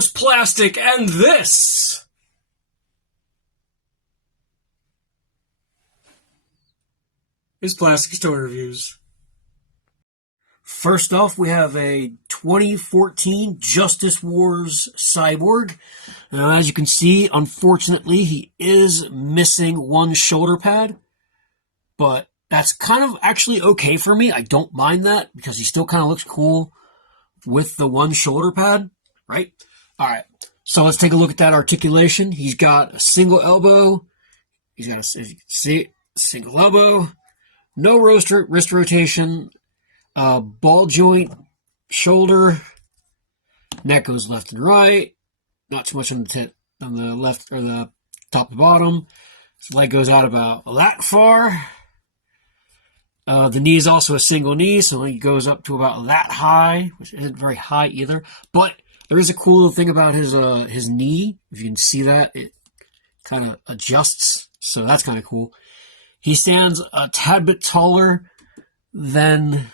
Ghost Plastic, and this is Plastic Toy Reviews. First off, we have a 2014 Justice Wars Cyborg. Now, as you can see, unfortunately, he is missing one shoulder pad, but that's kind of actually okay for me. I don't mind that because he still kind of looks cool with the one shoulder pad, right? All right, so let's take a look at that articulation. He's got a single elbow. He's got, as you can see, a single elbow, no wrist rotation, ball joint, shoulder, neck goes left and right, not too much on the left or the top and bottom. His leg goes out about that far. The knee is also a single knee, so he goes up to about that high, which isn't very high either. But there is a cool little thing about his knee. If you can see that, it kind of adjusts, so that's kind of cool. He stands a tad bit taller than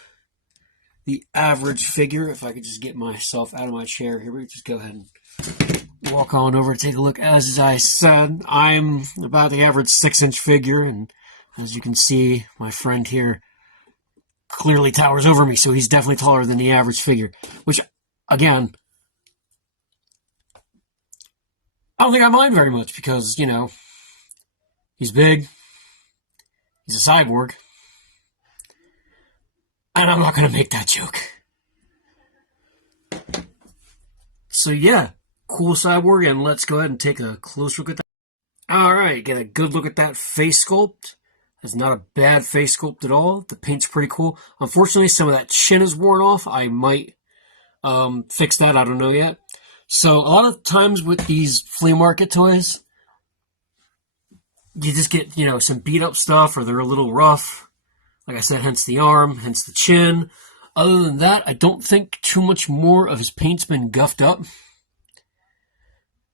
the average figure. If I could just get myself out of my chair here, we just go ahead and walk on over and take a look. As I said, I'm about the average 6-inch figure, and as you can see, my friend here clearly towers over me, so he's definitely taller than the average figure, which, again, I don't think I mind very much because, you know, he's big, he's a cyborg, and I'm not going to make that joke. So yeah, cool cyborg, and let's go ahead and take a close look at that. Alright, get a good look at that face sculpt. It's not a bad face sculpt at all. The paint's pretty cool. Unfortunately, some of that chin is worn off. I might fix that. I don't know yet. So a lot of times with these flea market toys, you just get, you know, some beat up stuff, or they're a little rough. Like I said, hence the arm, hence the chin. Other than that, I don't think too much more of his paint's been guffed up.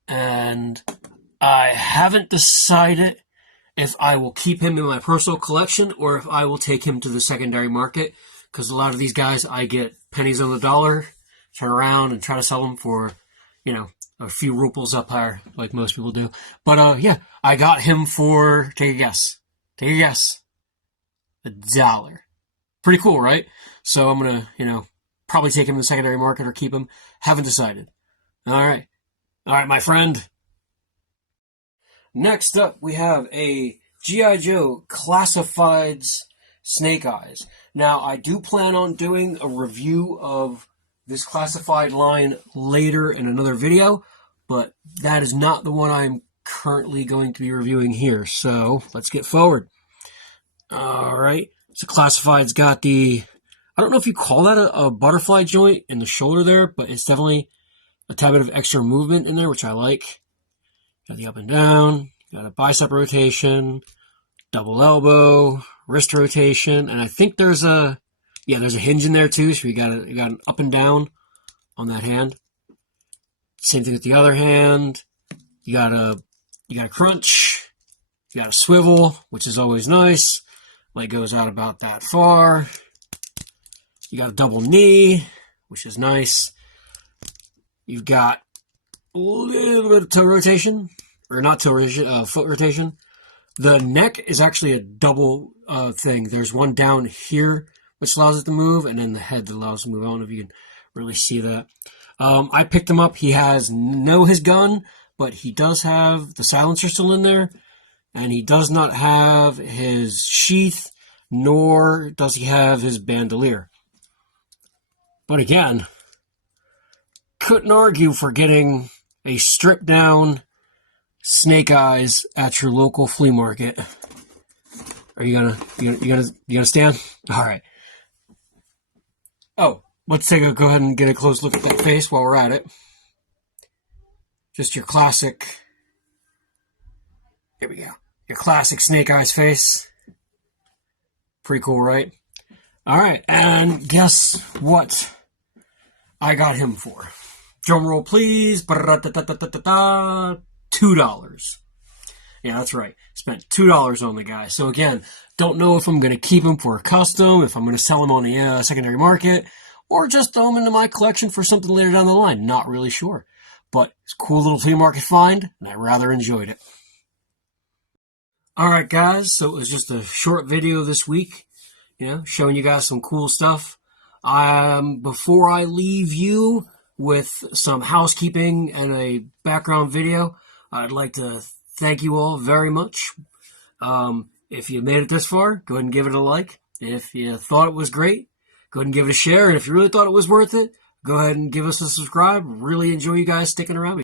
And I haven't decided if I will keep him in my personal collection or if I will take him to the secondary market, because a lot of these guys, I get pennies on the dollar, turn around and try to sell them for, you know, a few rubles up higher, like most people do. But yeah, I got him for, take a guess, $1. Pretty cool, right? So I'm gonna, you know, probably take him to the secondary market or keep him. Haven't decided. All right, my friend. Next up, we have a G.I. Joe Classifieds Snake Eyes. Now, I do plan on doing a review of this classified line later in another video, but that is not the one I'm currently going to be reviewing here. So, let's get forward. Alright, so Classified's got the, I don't know if you call that a butterfly joint in the shoulder there, but it's definitely a tad bit of extra movement in there, which I like. Got the up and down, got a bicep rotation, double elbow, wrist rotation, and I think there's a hinge in there too, so you got an up and down on that hand. Same thing with the other hand. You got a crunch, you got a swivel, which is always nice. Leg goes out about that far. You got a double knee, which is nice. You've got a little bit of toe rotation, or not toe rotation, foot rotation. The neck is actually a double thing. There's one down here, which allows it to move, and then the head that allows it to move. I don't know if you can really see that. I picked him up. He has his gun, but he does have the silencer still in there, and he does not have his sheath, nor does he have his bandolier. But again, couldn't argue for getting a stripped down Snake Eyes at your local flea market. Are you gonna stand? All right. Oh, let's go ahead and get a close look at that face while we're at it. Just your classic. Here we go. Your classic Snake Eyes face. Pretty cool, right? All right, and guess what I got him for? Drum roll, please. $2. Yeah, that's right. Spent $2 on the guy. So again, don't know if I'm going to keep him for a custom, if I'm going to sell him on the secondary market, or just throw him into my collection for something later down the line. Not really sure. but it's a cool little flea market find, and I rather enjoyed it. Alright guys, so it was just a short video this week, showing you guys some cool stuff. Before I leave you with some housekeeping and a background video, I'd like to thank you all very much. If you made it this far, go ahead and give it a like. And if you thought it was great, go ahead and give it a share. And if you really thought it was worth it, go ahead and give us a subscribe. Really enjoy you guys sticking around.